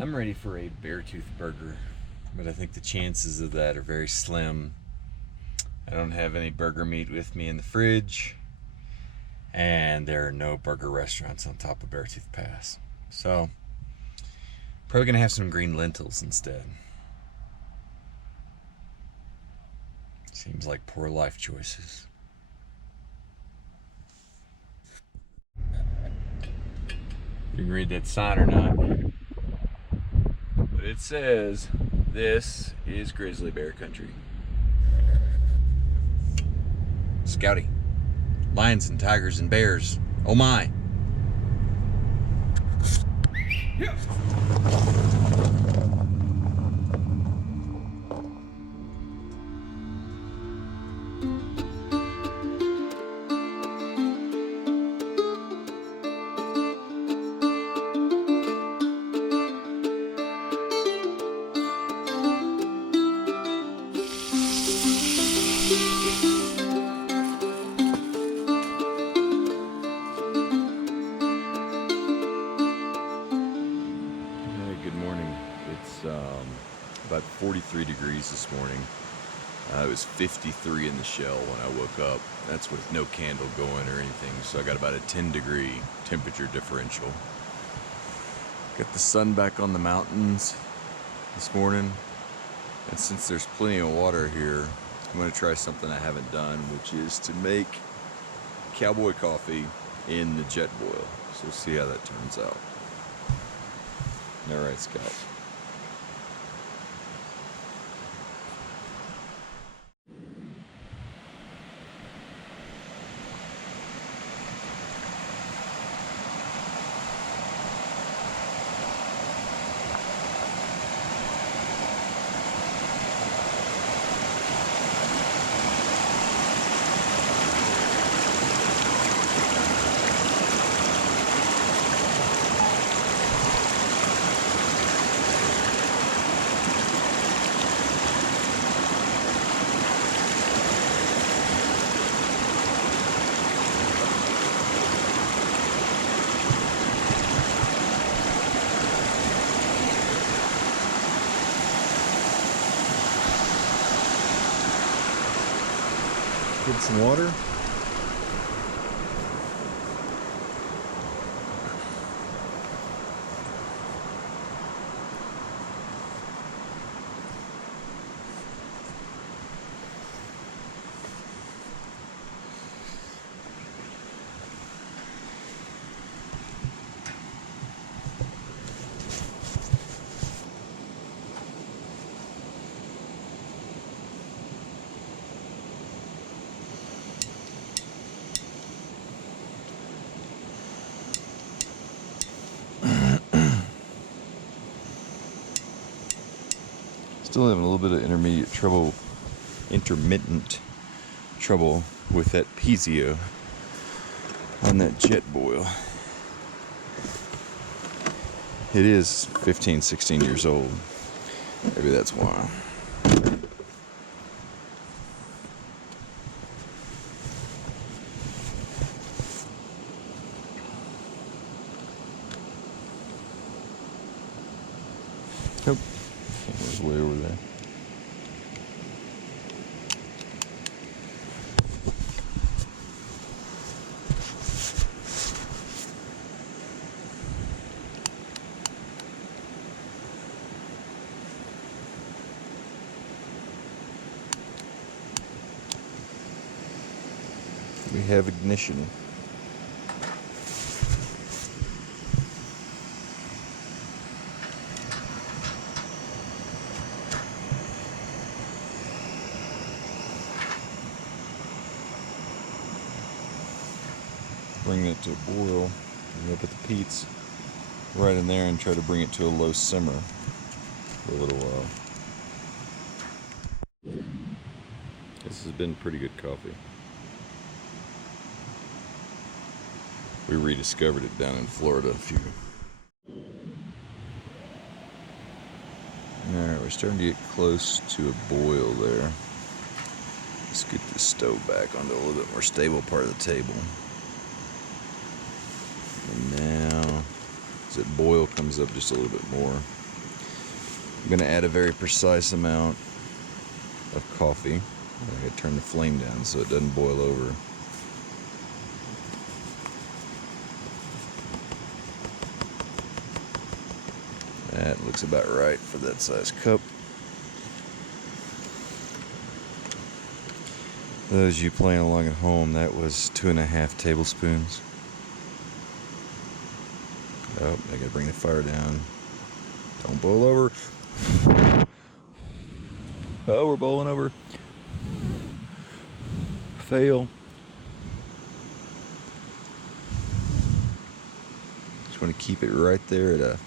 I'm ready for a Beartooth burger, but I think the chances of that are very slim. I don't have any burger meat with me in the fridge, and there are no burger restaurants on top of Beartooth Pass. So, probably gonna have some green lentils instead. Seems like poor life choices. You can read that sign or not, but it says this is grizzly bear country. Scouty, lions and tigers and bears, oh my. Yeah. Good morning. It's about 43 degrees this morning. It was 53 in the shell when I woke up. That's with no candle going or anything, so I got about a 10-degree temperature differential. Got the sun back on the mountains this morning, and since there's plenty of water here, I'm going to try something I haven't done, which is to make cowboy coffee in the jet boil. So we'll see how that turns out. All right, Scout. Get some water. Still having a little bit of intermittent trouble with that piezo on that jet boil. It is 15, 16 years old. Maybe that's why. Nope. Camera's way over there. We have ignition. Bring it to a boil. I'm gonna put the peats right in there and try to bring it to a low simmer for a little while. This has been pretty good coffee. We rediscovered it down in Florida a few. Alright, we're starting to get close to a boil there. Let's get the stove back onto a little bit more stable part of the table. And now, as that boil comes up just a little bit more, I'm gonna add a very precise amount of coffee. I gotta turn the flame down so it doesn't boil over. That looks about right for that size cup. Those of you playing along at home, that was 2.5 tablespoons. Oh, I gotta bring the fire down. Don't boil over. Oh, we're boiling over. Fail. Just want to keep it right there at a...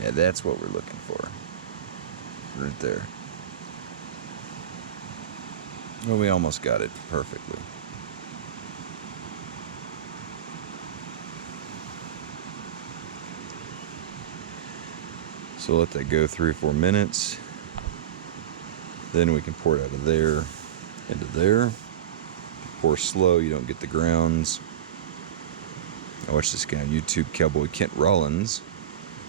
Yeah, that's what we're looking for. Right there. Well, we almost got it perfectly. So let that go 3 or 4 minutes. Then we can pour it out of there into there. Pour slow, you don't get the grounds. I watched this guy on YouTube, Cowboy Kent Rollins.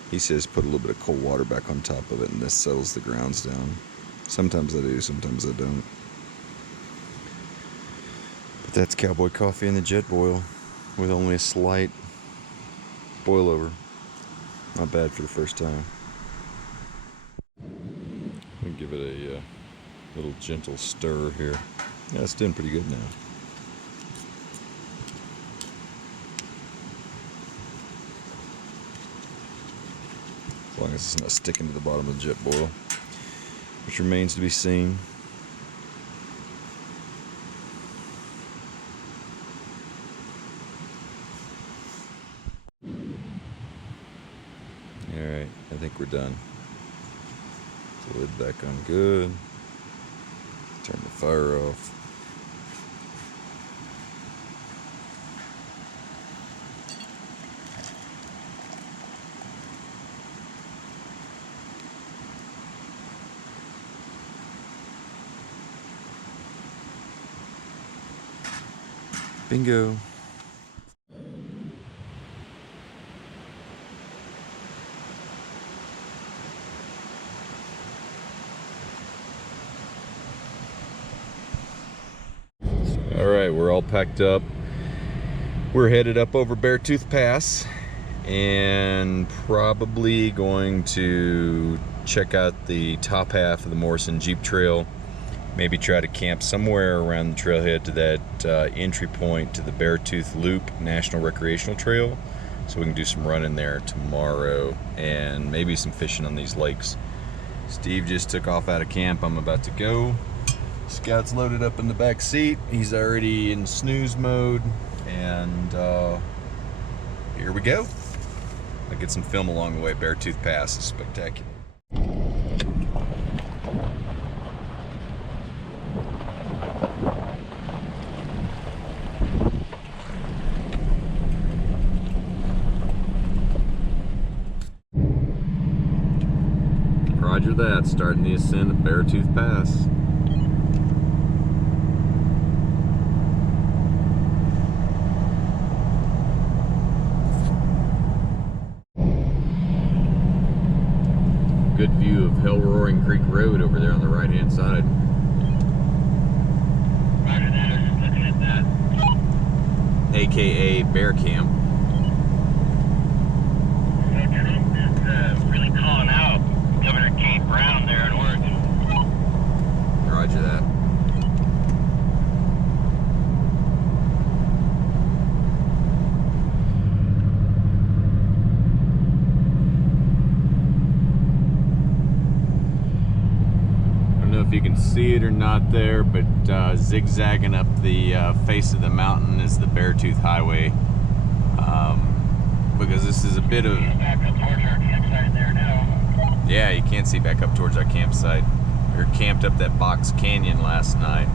He says put a little bit of cold water back on top of it and this settles the grounds down. Sometimes I do, sometimes I don't. But that's cowboy coffee in the jet boil with only a slight boil over. Not bad for the first time. We can give it a little gentle stir here. Yeah, it's doing pretty good now. As long as it's not sticking to the bottom of the jet boil, which remains to be seen. Alright, I think we're done. The lid back on good. Turn the fire off. Bingo. All right, we're all packed up. We're headed up over Beartooth Pass and probably going to check out the top half of the Morrison Jeep Trail. Maybe try to camp somewhere around the trailhead to that entry point to the Beartooth Loop National Recreational Trail, so we can do some running there tomorrow and maybe some fishing on these lakes. Steve just took off out of camp. I'm about to go. Scout's loaded up in the back seat. He's already in snooze mode, and here we go. I'll get some film along the way. Beartooth Pass is spectacular. Roger that, starting the ascent of Beartooth Pass. Good view of Hell Roaring Creek Road over there on the right hand side. Roger that, I was just looking at that. AKA Bear Camp. So Trump is really calling out Governor Kate Brown there in Oregon. Roger that. If you can see it or not there, but zigzagging up the face of the mountain is the Beartooth Highway, because this is a bit of... Back up towards our campsite there now. Yeah, you can't see back up towards our campsite. We were camped up that box canyon last night,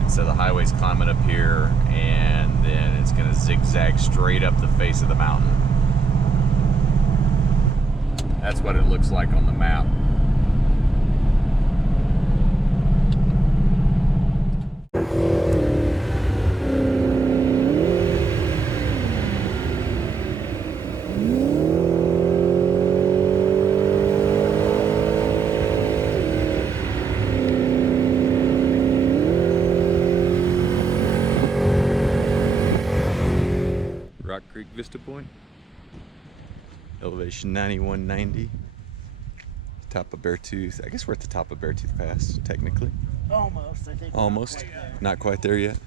and so the highway's climbing up here, and then it's going to zigzag straight up the face of the mountain. That's what it looks like on the map. Vista Point. Elevation 9190. Top of Beartooth. I guess we're at the top of Beartooth Pass, technically. Almost, I think. Almost. Not quite there yet.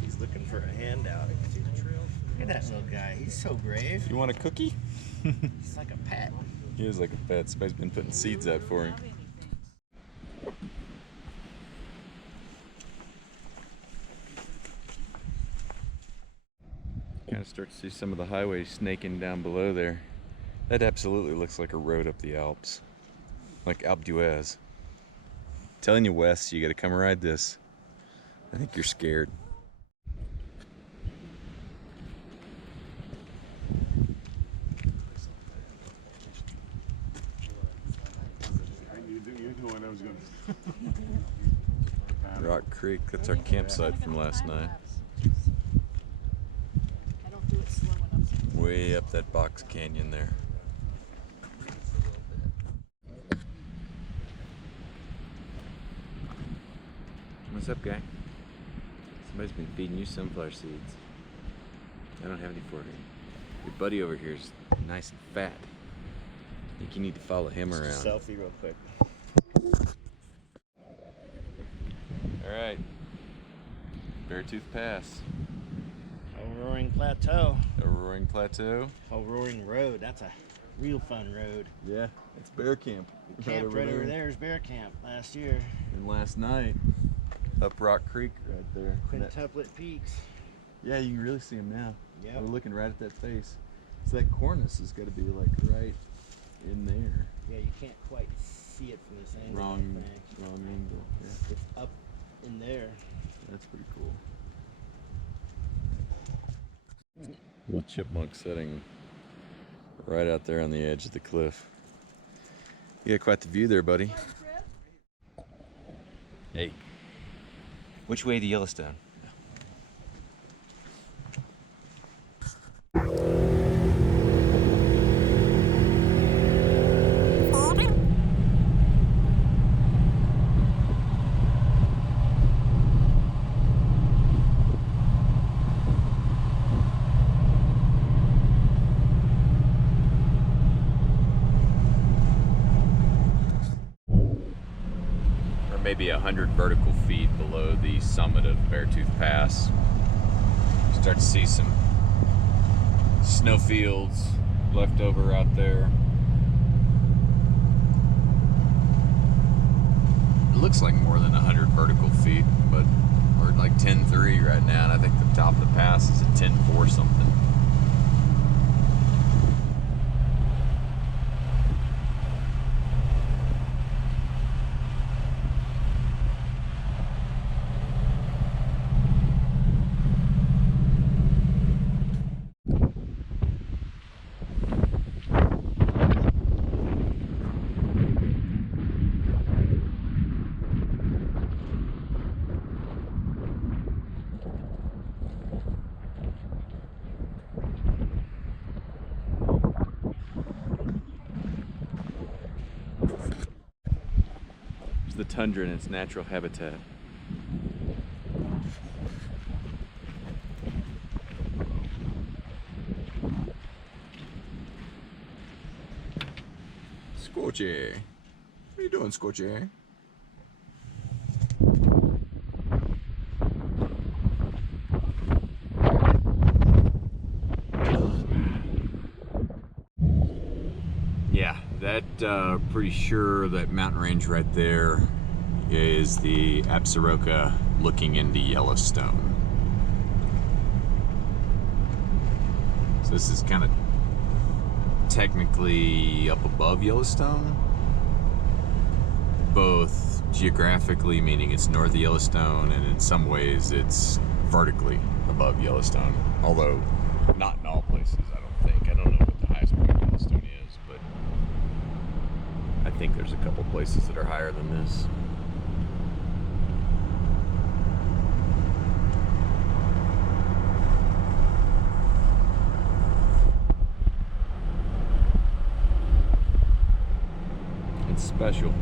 He's looking for a handout. I can see the trails. Look at that little guy. He's so brave. You want a cookie? He's like a pet. He is like a pet. Somebody's been putting seeds out for him. Kind of start to see some of the highway snaking down below there. That absolutely looks like a road up the Alps, like Alpe d'Huez. Telling you, Wes, you got to come ride this. I think you're scared. Rock Creek, that's our campsite from last night. Way up that box canyon there. What's up, guy? Somebody's been feeding you sunflower seeds. I don't have any for you. Your buddy over here is nice and fat. I think you need to follow him around. Selfie real quick. Alright. Beartooth Pass. A roaring plateau. A roaring plateau. A roaring road. That's a real fun road. Yeah, it's bear camp. Camp right over there is bear camp last year. And last night, up Rock Creek right there. Quintuplet Peaks. Yeah, you can really see them now. Yeah. We're looking right at that face. So that cornice has got to be like right in there. Yeah, you can't quite see it from this angle. Wrong angle. Yeah. It's up in there. That's pretty cool. Little chipmunk setting right out there on the edge of the cliff. You got quite the view there, buddy. Hey, which way to Yellowstone? Maybe 100 vertical feet below the summit of Beartooth Pass. You start to see some snowfields left over out there. It looks like more than 100 vertical feet, but we're at like 10.3 right now, and I think the top of the pass is at 10.4 something. The tundra in its natural habitat. Scorchy. What are you doing, Scorchy? Yeah, that pretty sure that mountain range right there is the Absaroka looking into Yellowstone. So this is kind of technically up above Yellowstone, both geographically, meaning it's north of Yellowstone, and in some ways it's vertically above Yellowstone, although not in all places, I don't think. I don't know what the highest point of Yellowstone is, but I think there's a couple places that are higher than this. It's special.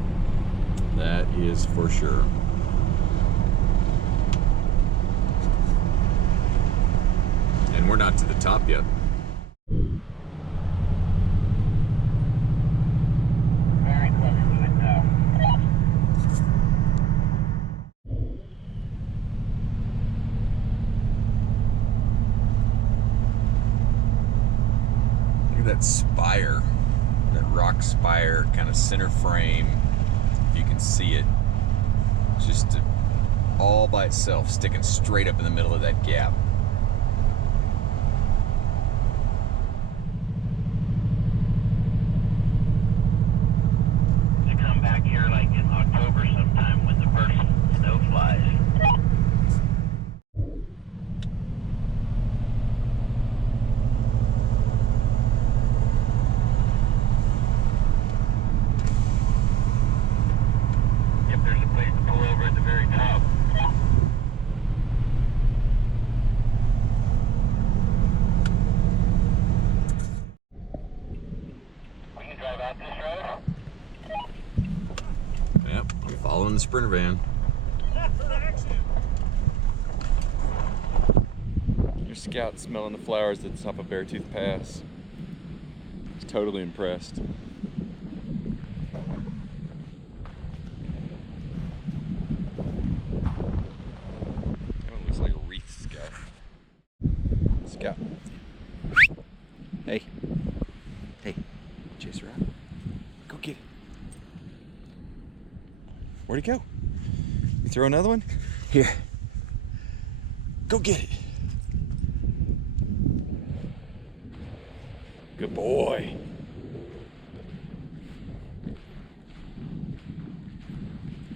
is for sure. And we're not to the top yet. Very close to it now. Look at that spire, that rock spire, kind of center frame. If you can see it, just all by itself, sticking straight up in the middle of that gap. To come back here like in October sometime when the first snow flies. If there's a place to pull over at the very top. We can drive out this road. Yep, I'm following the Sprinter van. Your scout smelling the flowers at the top of Beartooth Pass. He's totally impressed. That one looks like a wreath, Scout. Scout. Hey. Hey. Chase her out. Go get it. Where'd he go? You throw another one? Here. Go get it. Good boy.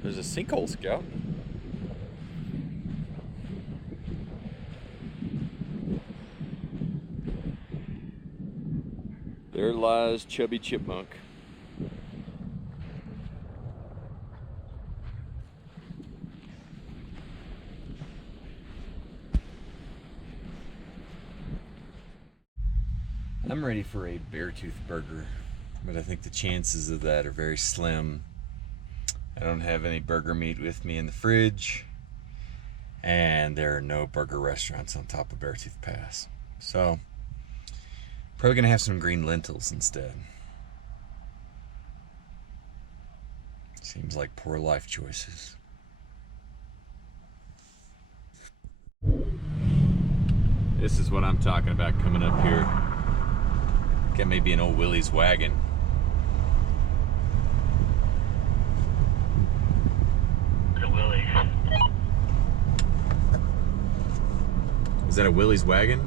There's a sinkhole, Scout. There lies Chubby Chipmunk. I'm ready for a Beartooth burger, but I think the chances of that are very slim. I don't have any burger meat with me in the fridge, and there are no burger restaurants on top of Beartooth Pass. So, probably gonna have some green lentils instead. Seems like poor life choices. This is what I'm talking about coming up here. Got maybe an old Willie's wagon. The Willie's. Is that a Willie's wagon?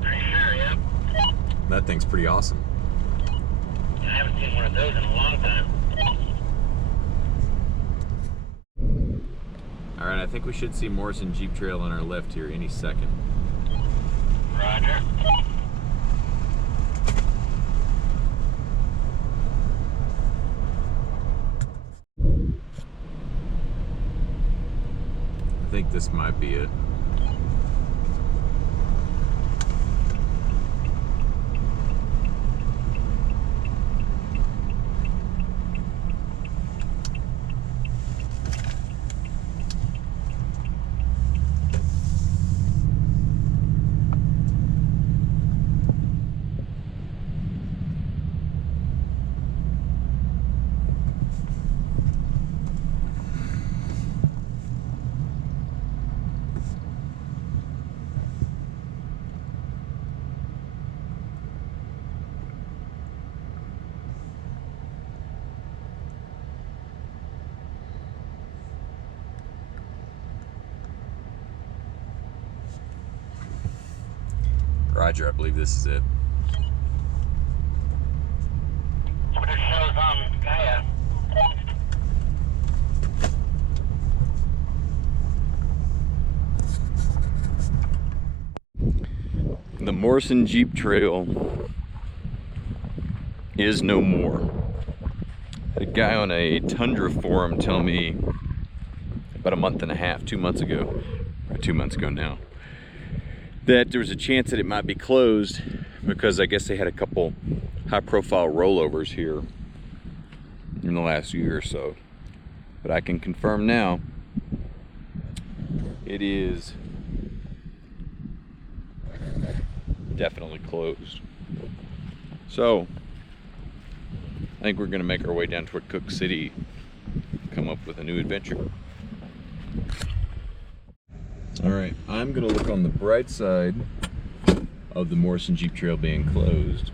Pretty sure, yep. That thing's pretty awesome. I haven't seen one of those in a long time. Alright, I think we should see Morrison Jeep Trail on our left here any second. Roger. I think this might be it. Roger, I believe this is it. That's what it shows on Gaia. The Morrison Jeep Trail is no more. A guy on a Tundra forum tell me about a month and a half, 2 months ago, or 2 months ago now, that there was a chance that it might be closed because I guess they had a couple high profile rollovers here in the last year or so. but I can confirm now it is definitely closed. So I think we're gonna make our way down toward Cook City, come up with a new adventure. All right, I'm gonna look on the bright side of the Morrison Jeep Trail being closed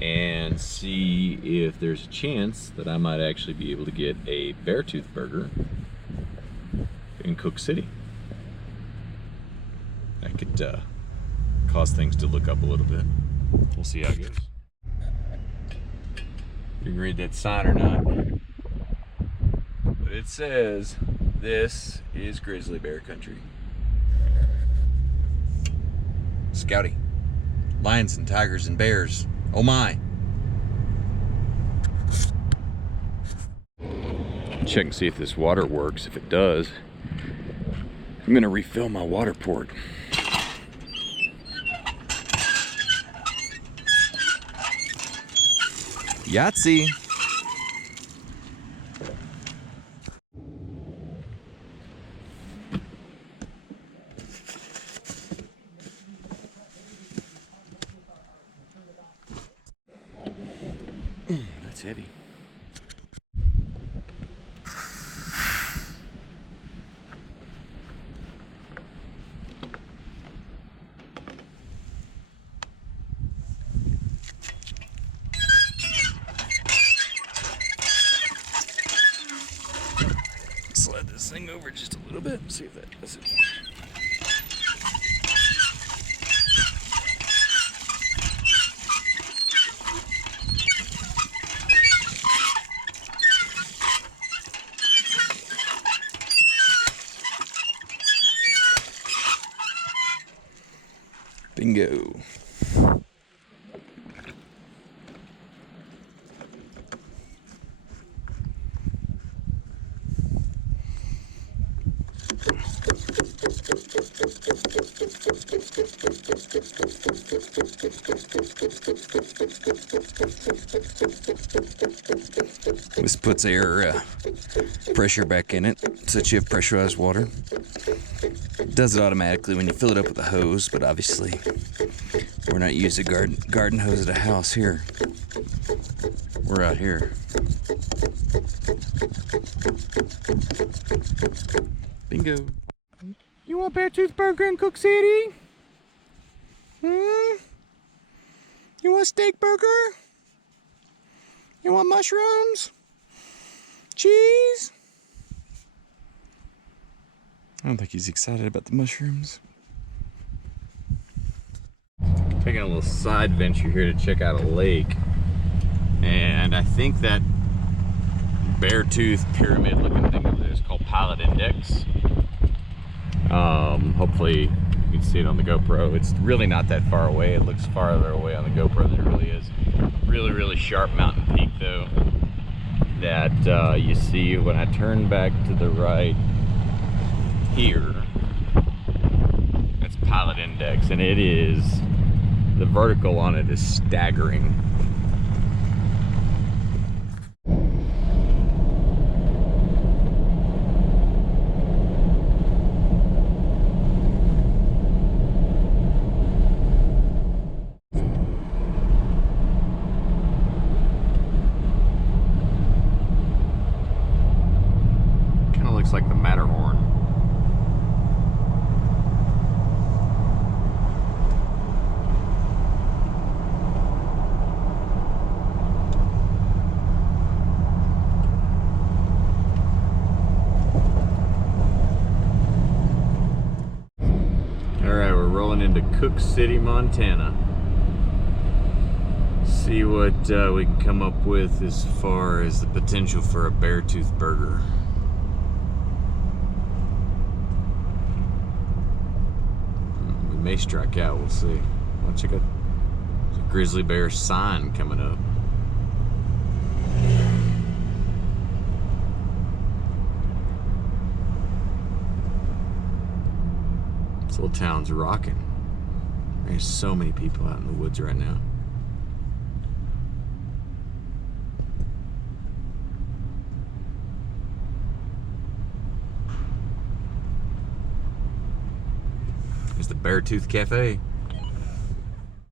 and see if there's a chance that I might actually be able to get a Beartooth burger in Cook City. That could cause things to look up a little bit. We'll see how it goes. You can read that sign or not, but it says this is grizzly bear country. Scouty, lions and tigers and bears, oh my. Check and see if this water works. If it does, I'm gonna refill my water port. Yahtzee. That's heavy. Slide this thing over just a little bit, see if that does it. Bingo. This puts air pressure back in it so that you have pressurized water. It does it automatically when you fill it up with a hose, but obviously we're not using a garden hose at a house here. We're out here. Bingo. You want Beartooth burger in Cook City? You want steak burger? You want mushrooms? Cheese? I don't think he's excited about the mushrooms. Taking a little side venture here to check out a lake. And I think that Beartooth pyramid looking thing over there is called Pilot Index. Hopefully you can see it on the GoPro. It's really not that far away. It looks farther away on the GoPro than it really is. Really, really sharp mountain peak though that you see when I turn back to the right here. That's Pilot Index, and it is, the vertical on it is staggering. Looks like the Matterhorn. All right, we're rolling into Cook City, Montana. See what we can come up with as far as the potential for a Beartooth burger. May strike out, we'll see. I'll check out the grizzly bear sign coming up. This little town's rocking. There's so many people out in the woods right now. the Beartooth Cafe.